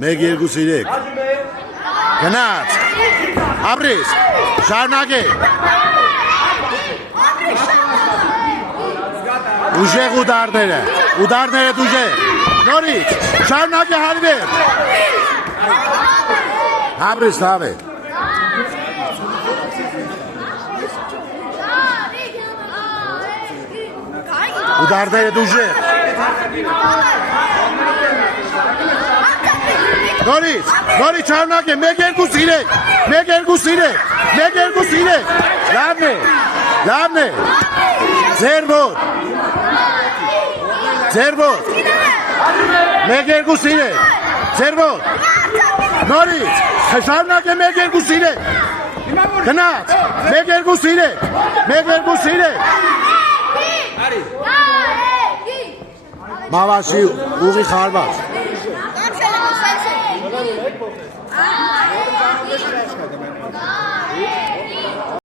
1-2-3 Գնաց Ապրես Շարունակե Ուժեղ ուդարները դուժեղ Նորից Շարունակե հարվեր Ապրես լավ է Ուդարները դուժեղ Նորից շարունակե 1-2-3 Լավն է Ձեր ոտ 1-2-3 Ձեր ոտ Նորից շարունակե 1-2-3 Գնաց 1-2-3 Մավաշի ուղի խարված